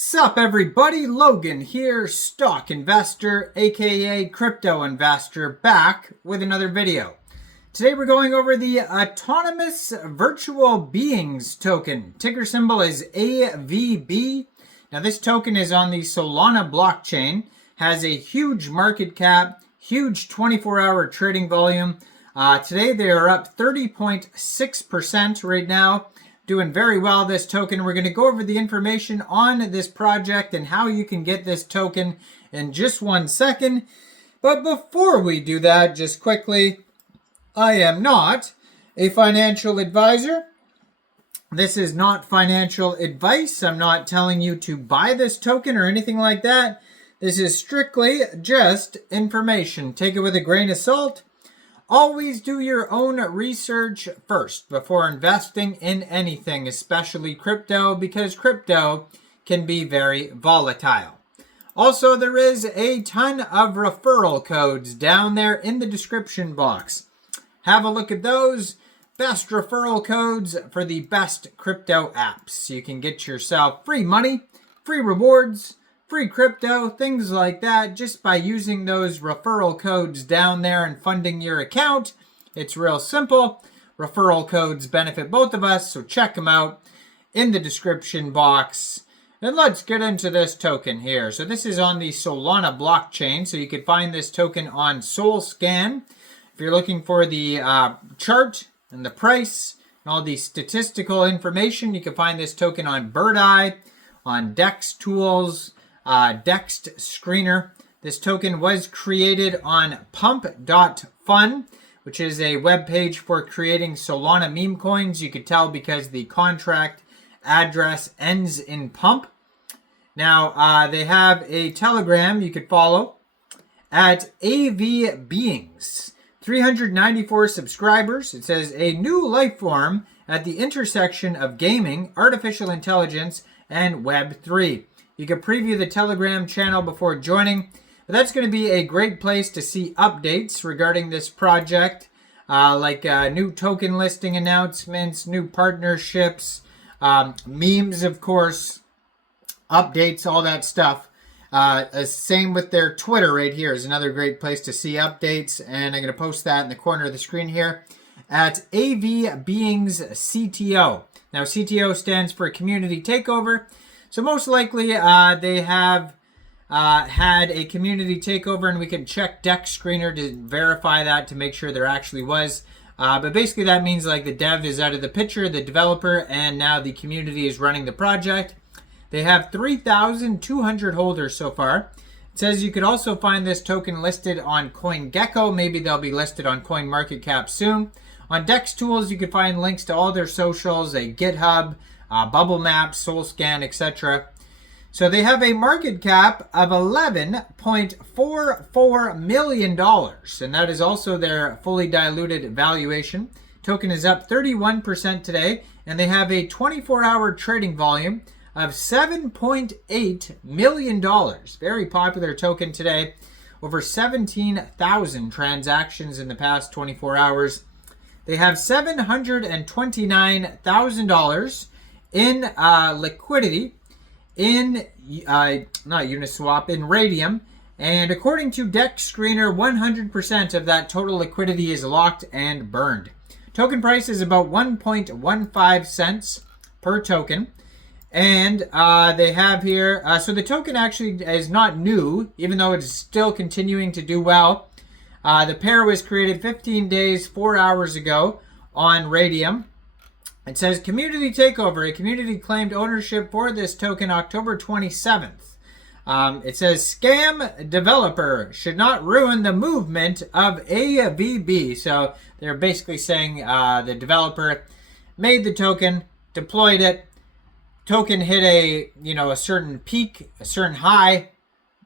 Sup everybody, Logan here, stock investor, aka crypto investor, back with another video. Today we're going over the Autonomous Virtual Beings token. Ticker symbol is AVB. Now this token is on the Solana blockchain, has a huge market cap, huge 24-hour trading volume. Today they are up 30.6% right now. Doing very well, this token. We're going to go over the information on this project and how you can get this token in just 1 second. But before we do that, just quickly, I am not a financial advisor. This is not financial advice. I'm not telling you to buy this token or anything like that. This is strictly just information. Take it with a grain of salt. Always do your own research first before investing in anything, especially crypto, because crypto can be very volatile. Also, there is a ton of referral codes down there in the description box. Have a look at those. Best referral codes for the best crypto apps. You can get yourself free money, free rewards, free crypto, things like that, just by using those referral codes down there and funding your account. It's real simple. Referral codes benefit both of us, so check them out in the description box. And let's get into this token here. So this is on the Solana blockchain, so you can find this token on SolScan. If you're looking for the chart and the price and all the statistical information, you can find this token on Bird Eye, on DEX Tools, DEX Screener. This token was created on pump.fun, which is a web page for creating Solana meme coins. You could tell because the contract address ends in pump. Now, they have a Telegram you could follow at AVBeings. 394 subscribers. It says a new life form at the intersection of gaming, artificial intelligence, and Web3. You can preview the Telegram channel before joining. But that's going to be a great place to see updates regarding this project, like new token listing announcements, new partnerships, memes, of course, updates, all that stuff. Same with their Twitter right here is another great place to see updates. And I'm going to post that in the corner of the screen here at AVBeings CTO. Now, CTO stands for Community Takeover. So most likely they have had a community takeover, and we can check DEX Screener to verify that to make sure there actually was. But basically that means like the dev is out of the picture, the developer, and now the community is running the project. They have 3,200 holders so far. It says you could also find this token listed on CoinGecko. Maybe they'll be listed on CoinMarketCap soon. On DEX Tools, you can find links to all their socials, a GitHub, Bubble Maps, SolScan, etc. So they have a market cap of $11.44 million, and that is also their fully diluted valuation. Token is up 31% today, and they have a 24-hour trading volume of $7.8 million. Very popular token today. Over 17,000 transactions in the past 24 hours. They have $729,000 in liquidity in not Uniswap, in RAYDIUM, and according to DEX Screener, 100% of that total liquidity is locked and burned. Token price is about 1.15 cents per token, and they have here, so the token actually is not new, even though it's still continuing to do well. The pair was created 15 days, 4 hours ago on RAYDIUM. It says community takeover. A community claimed ownership for this token October 27th. It says scam developer should not ruin the movement of AVB. So they're basically saying the developer made the token, deployed it. Token hit a certain peak, a certain high.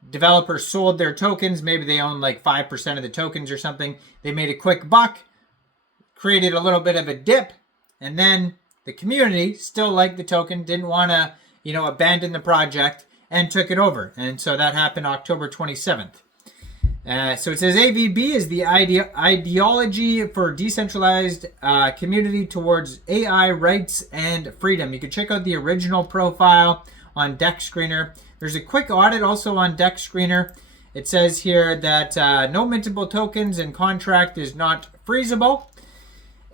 Developers sold their tokens. Maybe they own like 5% of the tokens or something. They made a quick buck, created a little bit of a dip. And then the community still liked the token, didn't want to, abandon the project, and took it over. And so that happened October 27th. So it says AVB is the ideology for decentralized community towards AI rights and freedom. You can check out the original profile on DEX Screener. There's a quick audit also on DEX Screener. It says here that no mintable tokens and contract is not freezable.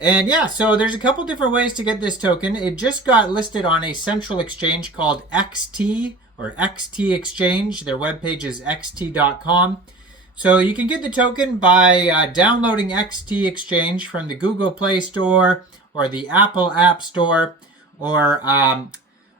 And yeah, so there's a couple different ways to get this token. It just got listed on a central exchange called XT or XT Exchange. Their webpage is xt.com. So you can get the token by downloading XT Exchange from the Google Play Store or the Apple App Store, or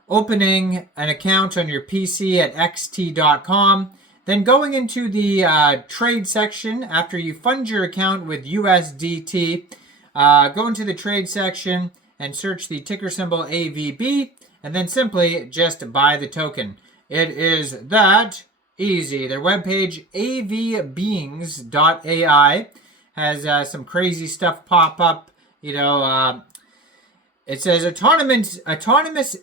opening an account on your PC at xt.com. Then going into the trade section after you fund your account with USDT, go into the trade section and search the ticker symbol AVB, and then simply just buy the token. It is that easy. Their webpage, AVBeings.ai, has some crazy stuff pop up. You know, it says autonomous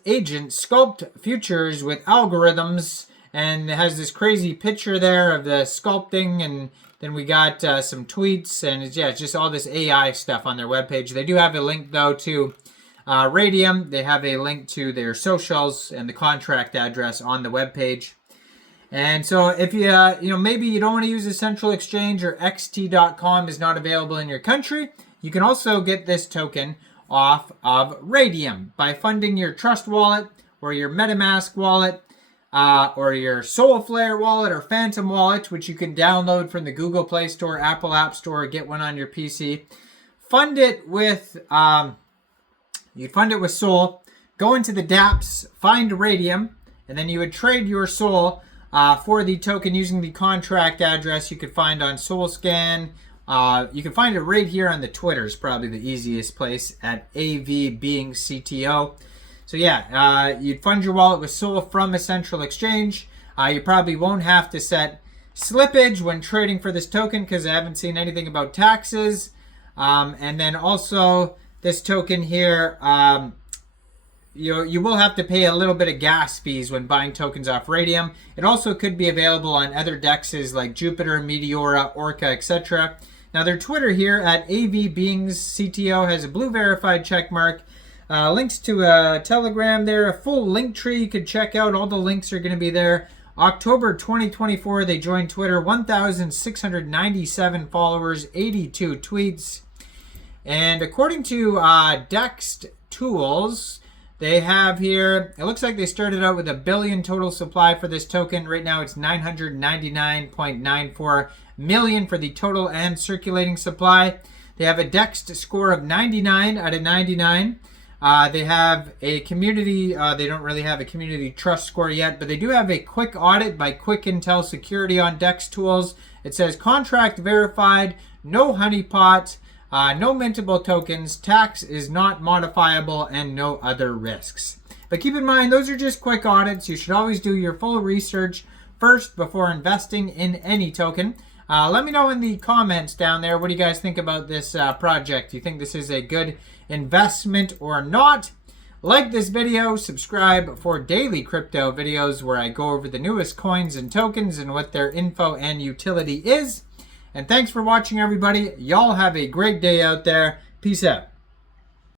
agent sculpt futures with algorithms, and it has this crazy picture there of the sculpting, and then we got some tweets, and it's just all this AI stuff on their webpage. They do have a link though to RAYDIUM. They have a link to their socials and the contract address on the webpage. And so if you maybe you don't want to use a central exchange, or xt.com is not available in your country, you can also get this token off of RAYDIUM by funding your Trust wallet or your MetaMask wallet, or your Soulflare wallet or Phantom wallet, which you can download from the Google Play Store, Apple App Store, or get one on your PC. Fund it with Sol. Go into the dApps, find RAYDIUM, and then you would trade your Sol for the token using the contract address you could find on SolScan. You can find it right here on the Twitter, is probably the easiest place, at AVBeings So yeah, you'd fund your wallet with Sol from a central exchange. You probably won't have to set slippage when trading for this token, because I haven't seen anything about taxes. And then also this token here, you will have to pay a little bit of gas fees when buying tokens off RAYDIUM. It also could be available on other dexes like Jupiter, Meteora, Orca, etc. Now their Twitter here at AVBeings has a blue verified check mark. Links to a Telegram there, a full link tree you could check out. All the links are going to be there. October 2024, they joined Twitter, 1,697 followers, 82 tweets. And according to Dex Tools, they have here, it looks like they started out with 1 billion total supply for this token. Right now it's 999.94 million for the total and circulating supply. They have a Dex score of 99 out of 99. They have a community, they don't really have a community trust score yet, but they do have a quick audit by Quick Intel Security on Dex Tools. It says contract verified, no honeypot, no mintable tokens, tax is not modifiable, and no other risks. But keep in mind, those are just quick audits. You should always do your full research first before investing in any token. Let me know in the comments down there, what do you guys think about this project? Do you think this is a good investment or not? Like this video, subscribe for daily crypto videos where I go over the newest coins and tokens and what their info and utility is. And thanks for watching, everybody. Y'all have a great day out there. Peace out.